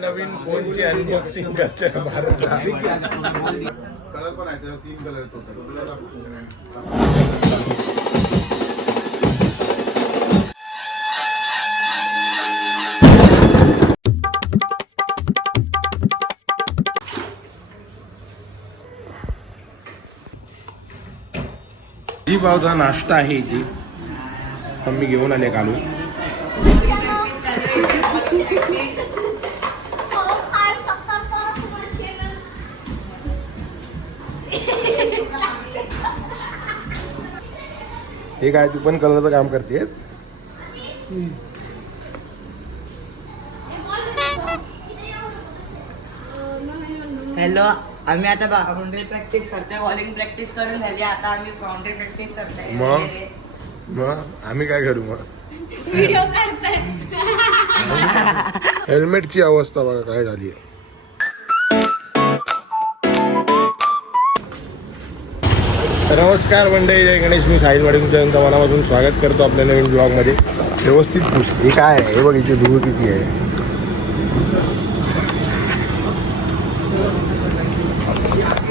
नवीन फोनची unboxing colour पण आहे तीन कलर. जी पावचा नाश्ता आहे इथे. मम्मी घेऊन आले कालू. हे काय तू पण कलरचं काम करतेस? हॅलो आम्ही आता बाउंड्री प्रॅक्टिस करतोय बॉलिंग प्रॅक्टिस करून झाली आता आम्ही बाउंड्री प्रॅक्टिस करतोय. मग? मग? आम्ही काय करू मग? व्हिडिओ काढताय. हेल्मेटची अवस्था बघा काय झाली आहे नमस्कार मंडळी जय गणेश. मी साहिल वाडी तुमच्या मनापासून स्वागत करतो आपल्या नवीन ब्लॉगमध्ये. व्यवस्थित हे काय आहे? हे बघ इथे धूळ किती आहे.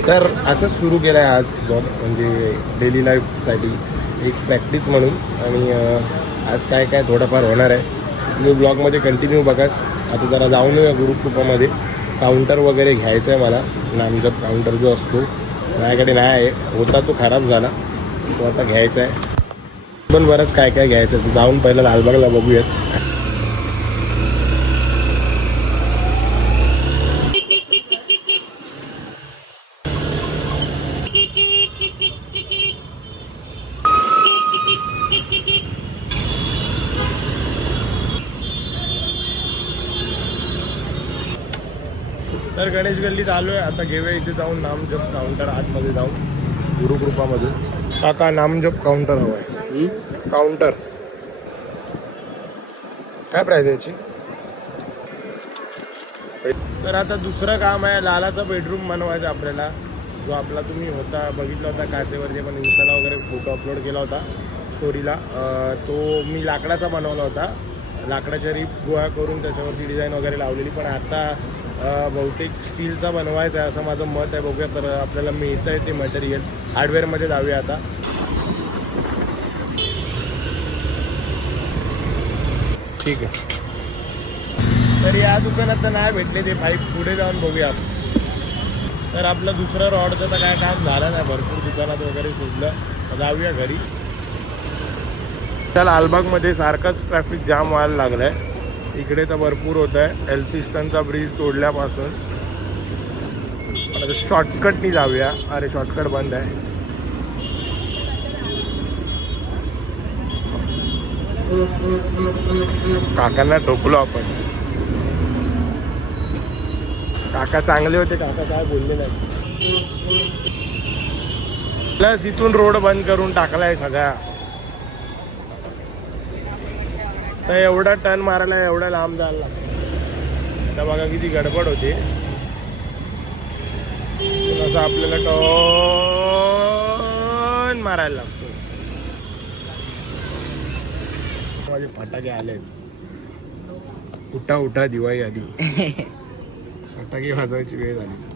तर असंच सुरू केलं आहे आज ब्लॉग म्हणजे डेली लाईफसाठी एक प्रॅक्टिस म्हणून. आणि आज काय काय थोडंफार होणार आहे. तुम्ही ब्लॉगमध्ये कंटिन्यू बघाच. आता जरा जाऊन येऊया गुरुकृपामध्ये काउंटर वगैरे घ्यायचं आहे मला. नामजप काउंटर जो असतो. माझ्याकडे नाही आहे होता तो खराब झाला. तो आता घ्यायचा आहे. पण बरंच काय काय घ्यायचं जाऊन पहिला लालबागला बघूयात. तर गणेश गल्लीत आलोय. आता घेऊया इथे जाऊन नामजप काउंटर आतमध्ये जाऊन. गुरुकृपामधून काका नामजप काउंटर हवंय. काउंटर काय आहे याची? तर आता दुसरं काम आहे लालाचा बेडरूम बनवायचा आपल्याला. जो आपला तुम्ही होता बघितला होता काचेवरती पण इंस्टाला वगैरे फोटो अपलोड केला होता स्टोरीला तो मी लाकडाचा बनवला होता. लाकडाच्या रिप गोळा करून त्याच्यावरती डिझाईन वगैरे लावलेली पण आता बहुतेक स्टीलचा बनवायचा आहे असं माझं मत आहे. बघूया तर आपल्याला मिळतं आहे ते मटेरियल हार्डवेअरमध्ये जाऊया आता. ठीक आहे. तर या दुकानात तर नाही भेटले ते पाईप पुढे जाऊन बघूया आपण. तर आपलं दुसरं रॉडचं तर काय काम झालं नाही. भरपूर दुकानात वगैरे शोधलं जाऊया घरी. त्या लालबागमध्ये सारखंच ट्रॅफिक जाम व्हायला लागलाय. इकडे तर भरपूर होत आहे. एल्फिस्टनचा ब्रिज तोडल्यापासून. आता शॉर्टकटनी जाऊया. अरे शॉर्टकट बंद आहे. काकांना ठोकलो आपण. काका चांगले होते काका काय बोलले नाही प्लस इथून रोड बंद करून टाकलाय सगळा. तर एवढा टर्न मारायला एवढा लांब जायला लागतं. आता बघा किती गडबड होते. असं आपल्याला टर्न मारायला लागतो. माझे फटाके आले. उठा उठा दिवाळी आली. फटाके वाजवायची वेळ झाली.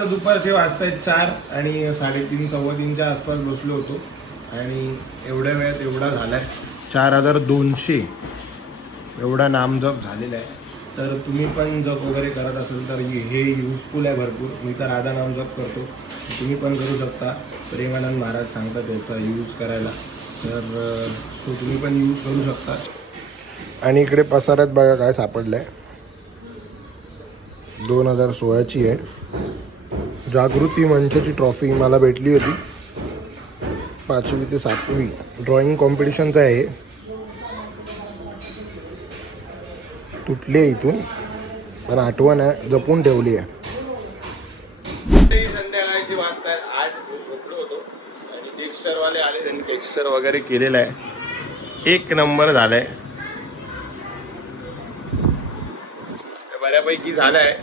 आता दुपारचे वाजतायत चार आणि साडेतीन सव्वा तीनच्या आसपास बसलो होतो. आणि एवढ्या वेळात एवढा झाला आहे चार हजार दोनशे एवढा नामजप झालेला आहे. तर तुम्ही पण जप वगैरे करत असेल तर हे युजफुल आहे भरपूर. मी तर आधा नामजप करतो. तुम्ही पण करू शकता. प्रेमानंद महाराज सांगतात त्याचा यूज करायला. तर सो तुम्ही पण यूज करू शकता. आणि इकडे पसारात बघा काय सापडलं आहे दोन हजार सोळाची आहे. जागृती मंचाची ट्रॉफी मला भेटली होती. पाचवी ते सातवी. ड्रॉइंग कॉम्पिटिशनचं आहे. हे. तुटली आहे इथून. पण आठवण आहे जपून ठेवली आहे. संध्याकाळची वाजता आठ झोपलो होतो. आणि टेक्स्चरवाले आले. त्यांनी टेक्स्चर वगैरे केलेलं आहे. एक नंबर झालंय. बऱ्यापैकी झालाय.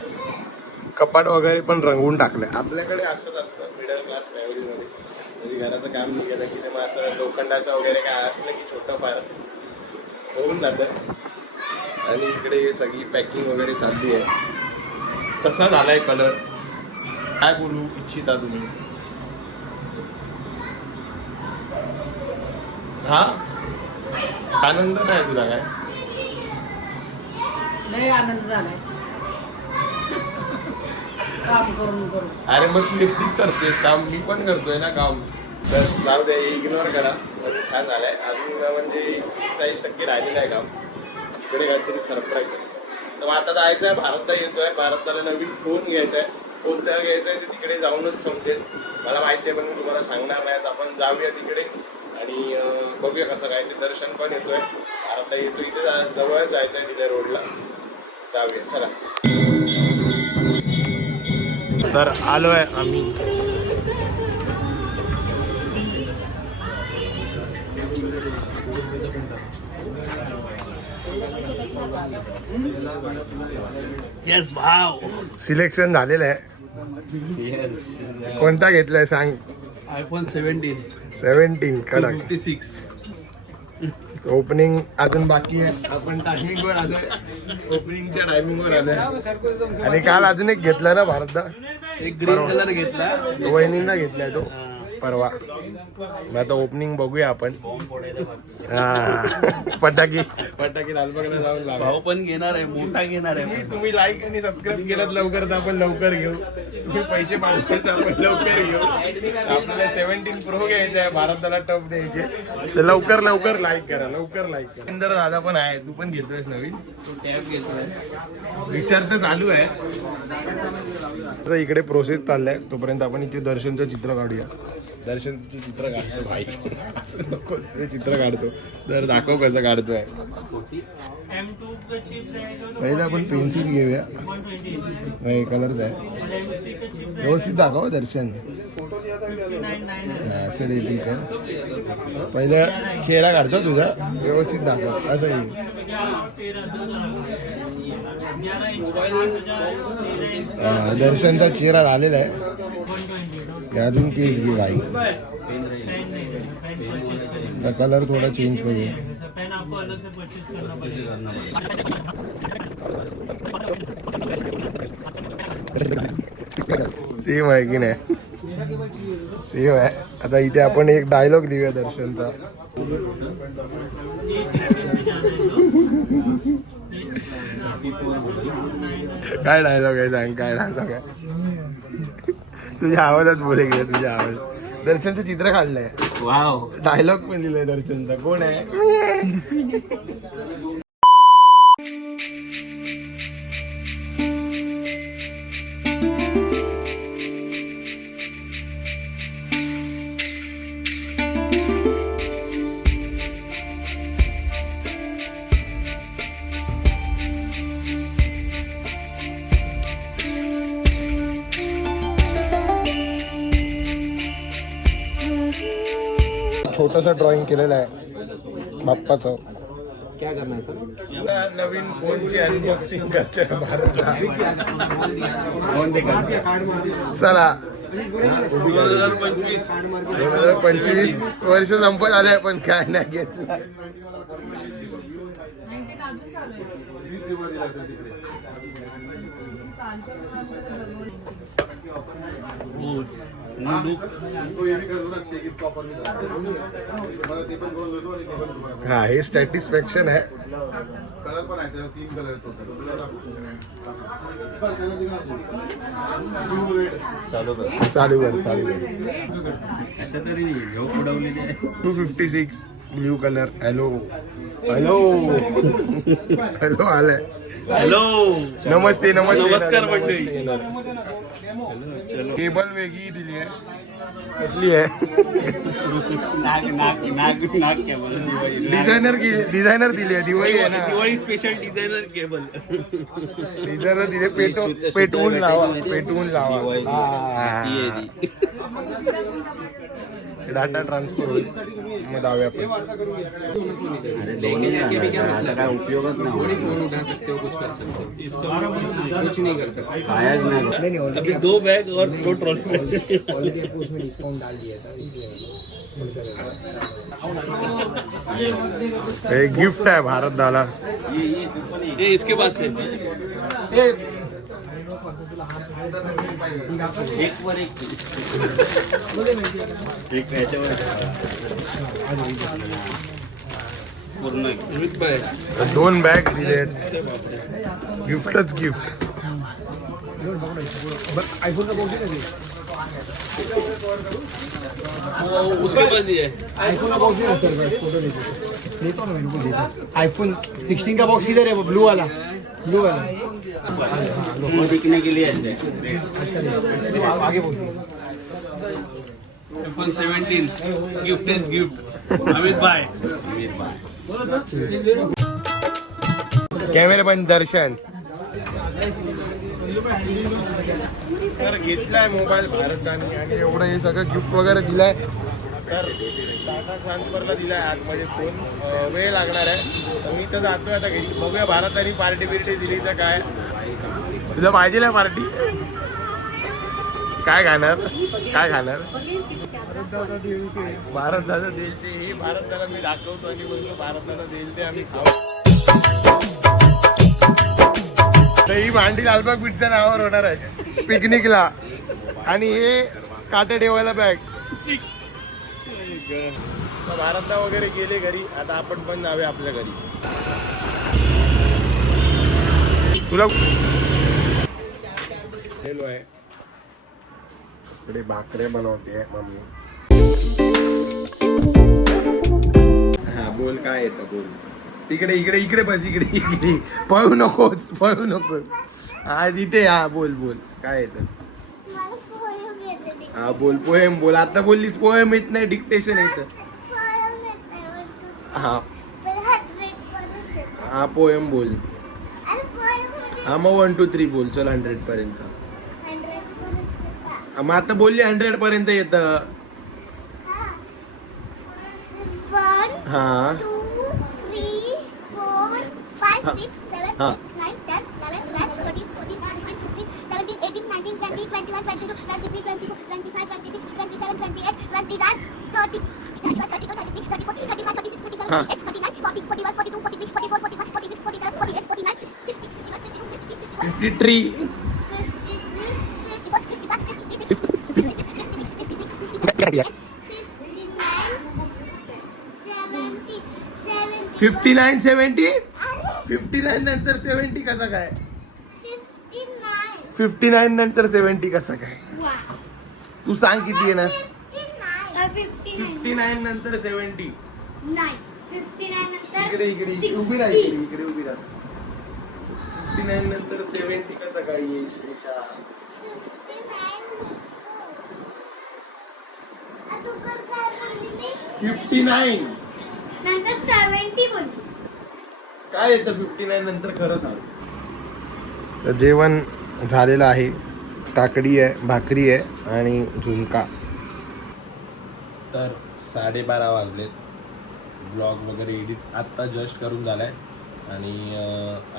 कपाट वगैरे पण रंगवून टाकलंय. आपल्याकडे असंच असतं मिडल क्लास फॅमिलीमध्ये म्हणजे घराचं काम निघालं की ते मग असं लोखंडाचं वगैरे काय असलं की छोटं फार होऊन जातं. आणि इकडे सगळी पॅकिंग वगैरे चालली आहे. कसा झालाय कलर काय बोलू इच्छिता तुम्ही? हा? आनंद नाही तुला काय? लय आनंद झालाय. काम करून करून. अरे मग तू एकटीच करतेस. काम मी पण करतोय ना काम. तर जाऊ दे इग्नोर करा. पण छान झालंय. अजून म्हणजे तीस चाळीस टक्के राहिलेलं आहे काम. इकडे काहीतरी सरप्राईज आहे. तर मग आता जायचं आहे भारतला येतोय. भारताला नवीन फोन घ्यायचा आहे कोणता घ्यायचा आहे ते तिकडे जाऊनच समजेल. मला माहिती आहे पण मी तुम्हाला सांगणार नाही. आता आपण जाऊया तिकडे. आणि बघूया कसं काय ते दर्शन पण येतोय. भारतला येतो इथे जवळच जायचं आहे तिथे रोडला जाऊया चला. तर आलोय आम्ही. येस भाव सिलेक्शन झालेलं आहे. कोणता घेतलाय सांग. आयफोन सेव्हन्टीन सेव्हन्टीन कडक. सिक्स ओपनिंग अजून बाकी आहे. आपण टायमिंग वर आलोय. ओपनिंगच्या टायमिंग वर आलोय. आणि काल अजून एक घेतला ना भारतदा? एक ग्रीन कलर घेतला. वहिनींना घेतलाय तो. परवा. मग आता ओपनिंग बघूया आपण. हा. पटाकी पटाकी लालबागला जाऊन लावा भाऊ पण घेणार आहे मोठा घेणार आहे. तुम्ही लाईक आणि सबस्क्राईब केलं लवकर तर आपण लवकर घेऊ. तुम्ही पैसे पाठवले तर आपण लवकर घेऊ. आपल्याला सेव्हन्टीन प्रो घ्यायचे आहे भारताला टफ द्यायचे तर लवकर लवकर. लाईक करा लवकर लाईक करा. इंदर दादा पण आहे तू पण घेतोयस नवीन? घेतलाय विचार तर चालू आहे. आता इकडे प्रोसेस चाललाय तोपर्यंत आपण इथे दर्शनचं चित्र काढूया. दर्शनचं चित्र काढतो भाई. असं नको ते चित्र काढतो. तर दाखव कसं काढतोय. पहिले आपण पेन्सिल घेऊया. नाही कलरच आहे. व्यवस्थित दाखव हो दर्शन. हा चल ठीक आहे. पहिले चेहरा काढतो तुझा. व्यवस्थित दाखव. असं येईल दर्शनचा चेहरा झालेला आहे. ते अजून तेच घे भाई कलर थोडा चेंज करूया. सेम आहे की नाही? सेम आहे. आता इथे आपण एक डायलॉग लिहूया दर्शनचा. काय डायलॉग आहे सांग काय डायलॉग आहे? तुझ्या आवाजात बोले गे तुझ्या आवाज दर्शनचं चित्र काढलंय. वाव डायलॉग पण लिहिलंय दर्शनचा. कोण आहे? छोटस ड्रॉइंग केलेलं आहे. बाप्पाचं. नवीन फोनची अनबॉक्सिंग करते भारत चला. दोन हजार पंचवीस. दोन हजार पंचवीस. वर्ष संपत आले पण काय नाही घेतलं. हा हे सॅटिस्फॅक्शन आहे. चालू कर. चालू two fifty six blue colour hello hello hello आलाय. हॅलो नमस्ते नमस्ते. नमस्कार मंडळी. केबल वेगळी दिली आहे. कसली आहे? नाग नाग नाग नाग केबल डिझायनर डिझायनर दिली आहे. दिवाळी आहे ना. Diwali special designer cable designer दिले. पेटवून पेटवून लावा पेटवून लावा. हा. डाटा ट्रान्सफर होईल. मग जाऊया आपण. आता काय उपयोगच नाही फ़ोन उठा सकते हो कुछ कर सकते हो। कुछ नहीं कर सकते। नाही अभी दो बैग और दो ट्रॉली। ऑलरेडी आपको उसमें डिस्काउंट डाल दिया था इसलिए हे गिफ्ट है भारत दाला। ये ये इसके पास है एक वर एक एक याच्यावर पूर्ण दोन बॅग दिले गिफ्टच गिफ्ट आईफोन का बॉक्स है उसके पास ही है आईफोन का बॉक्स है। सर फ़ोटो लेता हूँ मैं बिल्कुल लेता आईफोन 16 का बॉक्स किधर है वो ब्लू वाला? ब्लू वाला। वो के लिए अच्छा आगे box iPhone 17 gift is gift Amit by Amit camera पण दर्शन. तर घेतलाय मोबाईल भारताने आणि एवढं हे सगळं गिफ्ट वगैरे दिलाय. तर टाटा ट्रान्सफरला दिलाय आतमध्ये फोन वेळ लागणार आहे. तर मी तर जातोय आता घरी. बघूया भारताने पार्टी बिर्टी दिली तर काय. तुला पाहिजे ना पार्टी काय खाणार? काय खाणार? भारत दादा देईल ते हे भारत दादा मी दाखवतो आणि बोलतो भारत दादा देईल ते आम्ही खाऊ. ही भांडी लालबाग बीटच्या नावावर होणार आहे. पिकनिकला. आणि हे काटे ठेवायला बॅग भारतला वगैरे गेले घरी आता आपण पण जावे आपल्या घरी. तुला आहे. इकडे भाकरे बनवते मम्मी. हा बोल काय येतं बोल. तिकडे इकडे इकडे बस इकडे इकडे. पळू नकोस पळू नकोस. हा तिथे हा बोल बोल. काय येतं. हा बोल पोएम बोल. आता बोललीस पोएम येत नाही डिक्टेशन येतं. हा. हा पोएम बोल. हा मग वन टू थ्री बोल. चल हंड्रेड पर्यंत. मग आता बोलली हंड्रेड पर्यंत येतं. हा. हा. हा. Seventy, seventy. Fifty nine seventy अरे, फिफ्टी नाईन नंतर सेव्हन्टी कसं काय. फिफ्टी नाईन नंतर सेव्हन्टी कसं काय. तू सांग किती fifty-nine. फिफ्टी नाईन नंतर नंतर इकडे इकडे इकडे उभी राहा इकडे इकडे उभी राहा फिफ्टी नाईन नंतर सेव्हन्टी कसं काय येईल मी? Fifty nine. नंतर सेव्हन्टी बोललीस. काय येतं फिफ्टी नाईन नंतर खरं सांग. तर जेवण झालेलं आहे. काकडी आहे भाकरी आहे आणि झुणका. तर साडेबारा वाजलेत. ब्लॉग वगैरे एडिट आत्ता जस्ट करून झालाय. आणि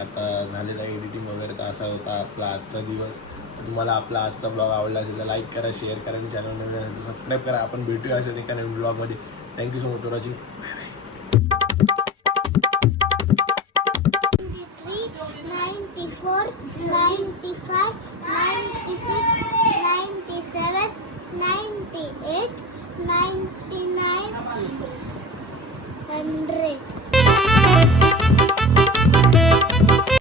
आता झालेला एडिटिंग वगैरे तर असा होता आपला आजचा दिवस. तर तुम्हाला आपला आजचा ब्लॉग आवडला असेल तर लाईक करा शेअर करा आणि चॅनल नवीन सबस्क्राईब करा. आपण भेटूया अशा एका नवीन ब्लॉगमध्ये thank you so much for watching ninety-eight, ninety-nine, hundred.